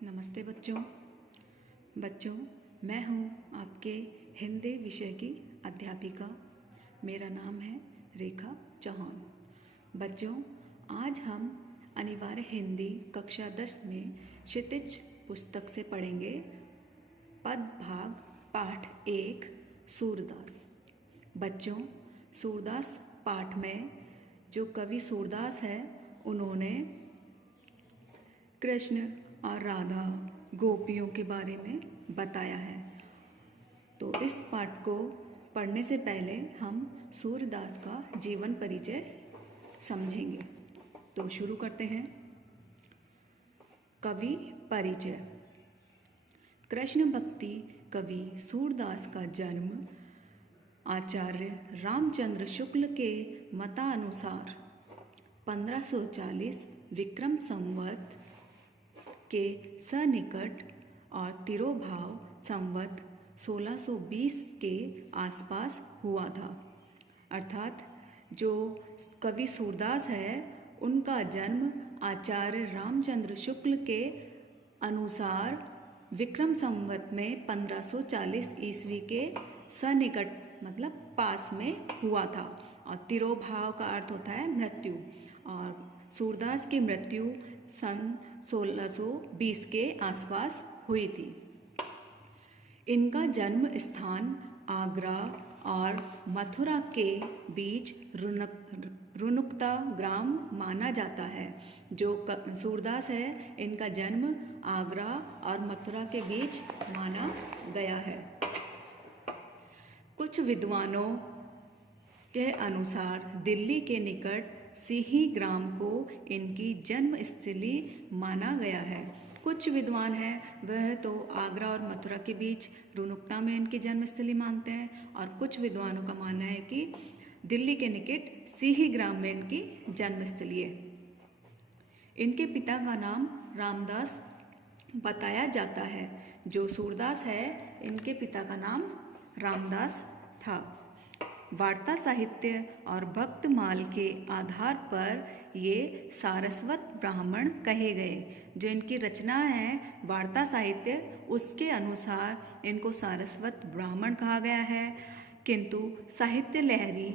नमस्ते बच्चों मैं हूँ आपके हिंदी विषय की अध्यापिका। मेरा नाम है रेखा चौहान। बच्चों, आज हम अनिवार्य हिंदी कक्षा 10 में क्षितिज पुस्तक से पढ़ेंगे पद भाग पाठ 1 सूरदास। बच्चों, सूरदास पाठ में जो कवि सूरदास है उन्होंने कृष्ण और राधा गोपियों के बारे में बताया है। तो इस पाठ को पढ़ने से पहले हम सूरदास का जीवन परिचय समझेंगे। तो शुरू करते हैं। कवि परिचय। कृष्ण भक्ति कवि सूरदास का जन्म आचार्य रामचंद्र शुक्ल के मतानुसार 1540 विक्रम संवत के सन्निकट और तिरोभाव संवत 1620 के आसपास हुआ था। अर्थात जो कवि सूरदास है उनका जन्म आचार्य रामचंद्र शुक्ल के अनुसार विक्रम संवत में 1540 ईस्वी के सन्निकट मतलब पास में हुआ था। और तिरोभाव का अर्थ होता है मृत्यु, और सूरदास की मृत्यु सन 1620 के आसपास हुई थी। इनका जन्म स्थान आगरा और मथुरा के बीच रुनुकता ग्राम माना जाता है। जो सूरदास है इनका जन्म आगरा और मथुरा के बीच माना गया है। कुछ विद्वानों के अनुसार दिल्ली के निकट सिही ग्राम को इनकी जन्मस्थली माना गया है। कुछ विद्वान हैं वह तो आगरा और मथुरा के बीच रुनुकता में इनकी जन्मस्थली मानते हैं, और कुछ विद्वानों का मानना है कि दिल्ली के निकट सिही ग्राम में इनकी जन्मस्थली है। इनके पिता का नाम रामदास बताया जाता है। जो सूरदास है इनके पिता का नाम रामदास था। वार्ता साहित्य और भक्तमाल के आधार पर ये सारस्वत ब्राह्मण कहे गए। जो इनकी रचना है वार्ता साहित्य, उसके अनुसार इनको सारस्वत ब्राह्मण कहा गया है। किंतु साहित्य लहरी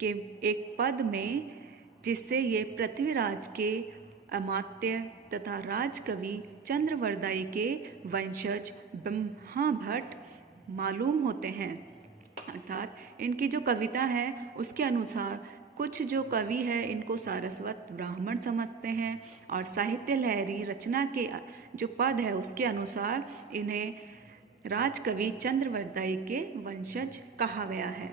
के एक पद में जिससे ये पृथ्वीराज के अमात्य तथा राजकवि चंद्रवरदाई के वंशज ब्रह्मा भट्ट मालूम होते हैं। अर्थात इनकी जो कविता है उसके अनुसार कुछ जो कवि है इनको सारस्वत ब्राह्मण समझते हैं, और साहित्य लहरी रचना के जो पद है उसके अनुसार इन्हें राजकवि चंद्रवरदाई के वंशज कहा गया है।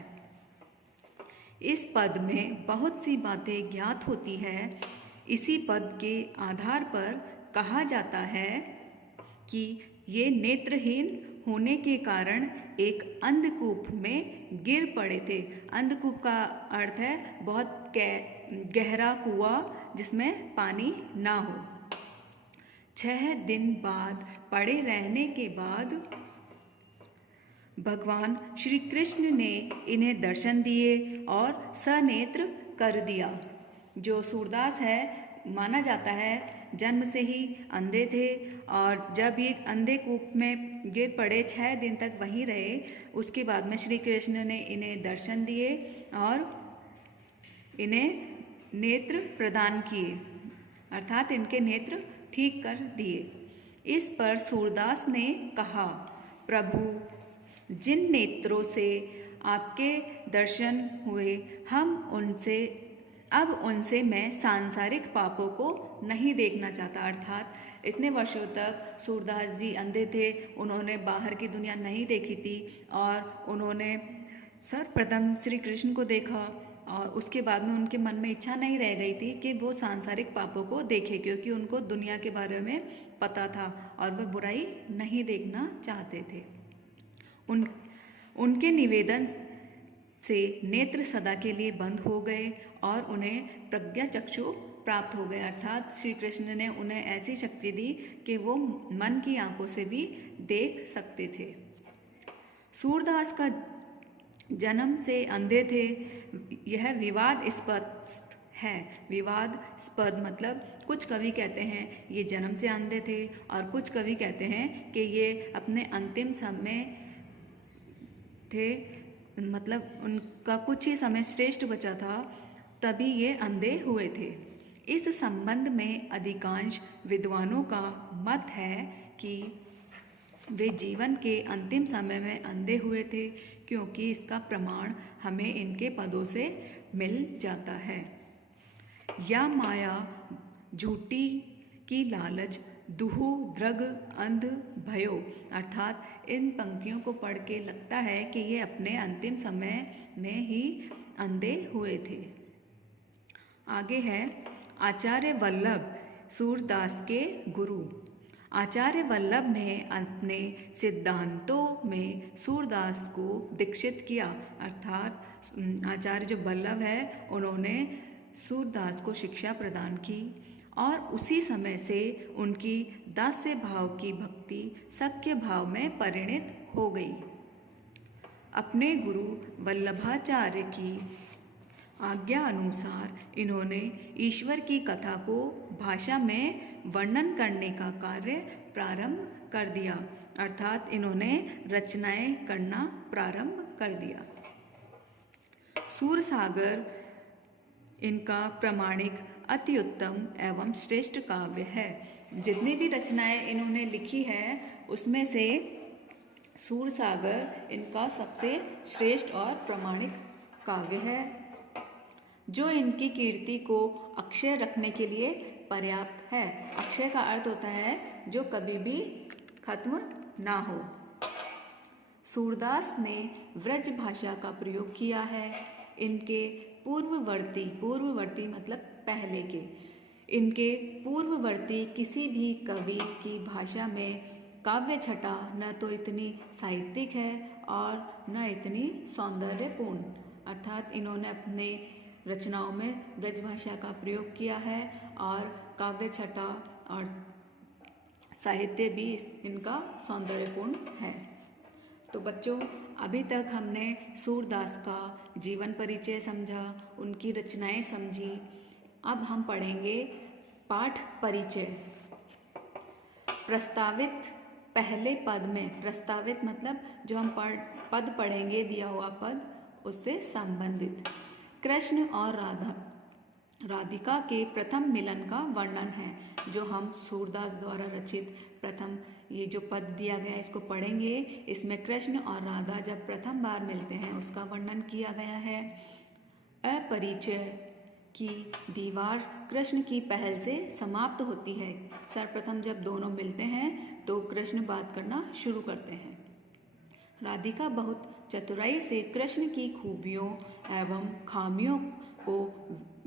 इस पद में बहुत सी बातें ज्ञात होती है। इसी पद के आधार पर कहा जाता है कि ये नेत्रहीन होने के कारण एक अंधकूप में गिर पड़े थे। अंधकूप का अर्थ है बहुत गहरा कुआं जिसमें पानी ना हो। 6 दिन बाद पड़े रहने के बाद भगवान श्री कृष्ण ने इन्हें दर्शन दिए और सनेत्र कर दिया। जो सूरदास है माना जाता है जन्म से ही अंधे थे, और जब ये अंधे कूप में गिर पड़े 6 दिन तक वहीं रहे, उसके बाद में श्री कृष्ण ने इन्हें दर्शन दिए और इन्हें नेत्र प्रदान किए, अर्थात इनके नेत्र ठीक कर दिए। इस पर सूरदास ने कहा, प्रभु, जिन नेत्रों से आपके दर्शन हुए अब उनसे मैं सांसारिक पापों को नहीं देखना चाहता। अर्थात इतने वर्षों तक सूरदास जी अंधे थे, उन्होंने बाहर की दुनिया नहीं देखी थी, और उन्होंने सर्वप्रथम श्री कृष्ण को देखा, और उसके बाद में उनके मन में इच्छा नहीं रह गई थी कि वो सांसारिक पापों को देखे, क्योंकि उनको दुनिया के बारे में पता था और वह बुराई नहीं देखना चाहते थे। उनके निवेदन से नेत्र सदा के लिए बंद हो गए और उन्हें प्रज्ञा चक्षु प्राप्त हो गए। अर्थात श्री कृष्ण ने उन्हें ऐसी शक्ति दी कि वो मन की आंखों से भी देख सकते थे। सूरदास का जन्म से अंधे थे, यह विवाद स्पष्ट है। विवादास्पद मतलब कुछ कवि कहते हैं ये जन्म से अंधे थे और कुछ कवि कहते हैं कि ये अपने अंतिम समय थे, मतलब उनका कुछ ही समय श्रेष्ठ बचा था तभी ये अंधे हुए थे। इस संबंध में अधिकांश विद्वानों का मत है कि वे जीवन के अंतिम समय में अंधे हुए थे, क्योंकि इसका प्रमाण हमें इनके पदों से मिल जाता है। या माया झूठी की लालच दुहु द्रग अंध भयो, अर्थात इन पंक्तियों को पढ़ के लगता है कि ये अपने अंतिम समय में ही अंधे हुए थे। आगे है आचार्य वल्लभ सूरदास के गुरु। आचार्य वल्लभ ने अपने सिद्धांतों में सूरदास को दीक्षित किया, अर्थात आचार्य जो वल्लभ है उन्होंने सूरदास को शिक्षा प्रदान की और उसी समय से उनकी दास्य भाव की भक्ति सख्य भाव में परिणित हो गई। अपने गुरु वल्लभाचार्य की आज्ञा अनुसार इन्होंने ईश्वर की कथा को भाषा में वर्णन करने का कार्य प्रारंभ कर दिया, अर्थात इन्होंने रचनाएं करना प्रारंभ कर दिया। सूरसागर इनका प्रामाणिक अति उत्तम एवं श्रेष्ठ काव्य है। जितनी भी रचनाएं इन्होंने लिखी है उसमें से सूरसागर इनका सबसे श्रेष्ठ और प्रामाणिक काव्य है, जो इनकी कीर्ति को अक्षय रखने के लिए पर्याप्त है। अक्षय का अर्थ होता है जो कभी भी खत्म ना हो। सूरदास ने व्रज भाषा का प्रयोग किया है। इनके पूर्ववर्ती मतलब पहले के, इनके पूर्ववर्ती किसी भी कवि की भाषा में काव्य छटा न तो इतनी साहित्यिक है और न इतनी सौंदर्यपूर्ण, अर्थात इन्होंने अपने रचनाओं में ब्रज भाषा का प्रयोग किया है और काव्य छटा और साहित्य भी इनका सौंदर्यपूर्ण है। तो बच्चों, अभी तक हमने सूरदास का जीवन परिचय समझा, उनकी रचनाएं समझी। अब हम पढ़ेंगे पाठ परिचय। प्रस्तावित पहले पद में, प्रस्तावित मतलब जो हम पद पढ़ेंगे, दिया हुआ पद उससे संबंधित कृष्ण और राधिका के प्रथम मिलन का वर्णन है, जो हम सूरदास द्वारा रचित प्रथम ये जो पद दिया गया है इसको पढ़ेंगे। इसमें कृष्ण और राधा जब प्रथम बार मिलते हैं उसका वर्णन किया गया है। अपरिचय की दीवार कृष्ण की पहल से समाप्त होती है। सर्वप्रथम जब दोनों मिलते हैं तो कृष्ण बात करना शुरू करते हैं। राधिका बहुत चतुराई से कृष्ण की खूबियों एवं खामियों को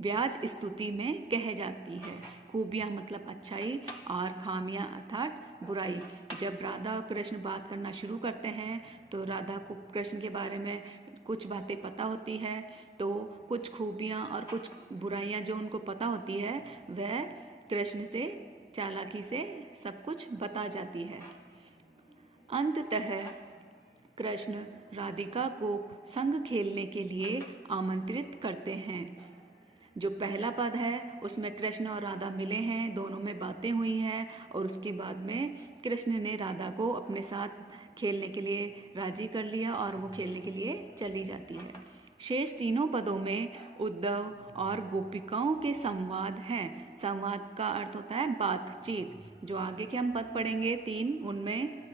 व्याज स्तुति में कह जाती है। खूबियाँ मतलब अच्छाई और खामियाँ अर्थात बुराई। जब राधा और कृष्ण बात करना शुरू करते हैं तो राधा को कृष्ण के बारे में कुछ बातें पता होती है, तो कुछ खूबियाँ और कुछ बुराइयाँ जो उनको पता होती है वह कृष्ण से चालाकी से सब कुछ बता जाती है। अंततः कृष्ण राधिका को संग खेलने के लिए आमंत्रित करते हैं। जो पहला पद है उसमें कृष्ण और राधा मिले हैं, दोनों में बातें हुई हैं और उसके बाद में कृष्ण ने राधा को अपने साथ खेलने के लिए राजी कर लिया और वो खेलने के लिए चली जाती है। शेष तीनों पदों में उद्धव और गोपिकाओं के संवाद हैं। संवाद का अर्थ होता है बातचीत। जो आगे के हम पद पढ़ेंगे 3, उनमें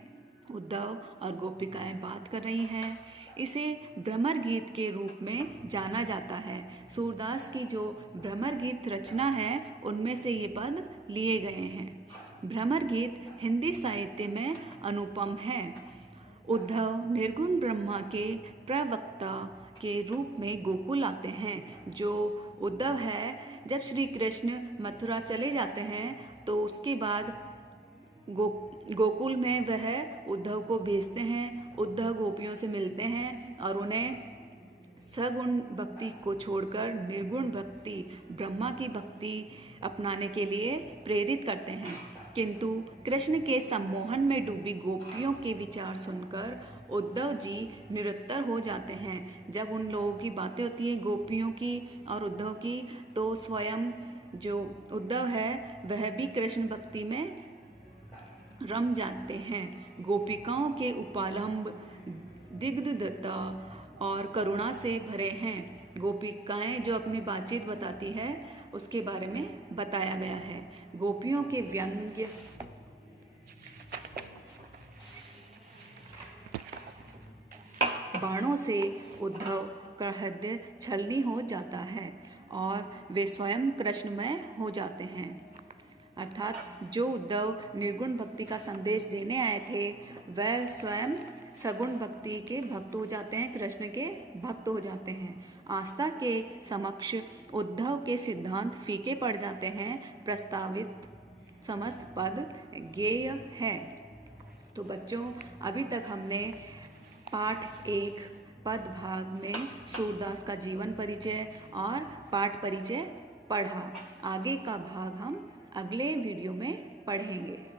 उद्धव और गोपिकाएं बात कर रही हैं। इसे भ्रमर गीत के रूप में जाना जाता है। सूरदास की जो भ्रमर गीत रचना है उनमें से ये पद लिए गए हैं। भ्रमर गीत हिंदी साहित्य में अनुपम है। उद्धव निर्गुण ब्रह्मा के प्रवक्ता के रूप में गोकुल आते हैं। जो उद्धव है, जब श्री कृष्ण मथुरा चले जाते हैं तो उसके बाद गोकुल में वह उद्धव को भेजते हैं। उद्धव गोपियों से मिलते हैं और उन्हें सगुण भक्ति को छोड़कर निर्गुण भक्ति, ब्रह्मा की भक्ति अपनाने के लिए प्रेरित करते हैं। किंतु कृष्ण के सम्मोहन में डूबी गोपियों के विचार सुनकर उद्धव जी निरुत्तर हो जाते हैं। जब उन लोगों की बातें होती हैं गोपियों की और उद्धव की, तो स्वयं जो उद्धव है वह भी कृष्ण भक्ति में रम जाते हैं। गोपिकाओं के उपालंब दिग्धता और करुणा से भरे हैं। गोपिकाएं जो अपनी बातचीत बताती है उसके बारे में बताया गया है। गोपियों के व्यंग्य बाणों से उद्धव का हृदय छलनी हो जाता है और वे स्वयं कृष्णमय हो जाते हैं। अर्थात जो उद्धव निर्गुण भक्ति का संदेश देने आए थे वह स्वयं सगुण भक्ति के भक्त हो जाते हैं, कृष्ण के भक्त हो जाते हैं। आस्था के समक्ष उद्धव के सिद्धांत फीके पड़ जाते हैं। प्रस्तावित समस्त पद ज्ञेय है। तो बच्चों, अभी तक हमने पाठ 1 पद भाग में सूरदास का जीवन परिचय और पाठ परिचय पढ़ा। आगे का भाग हम अगले वीडियो में पढ़ेंगे।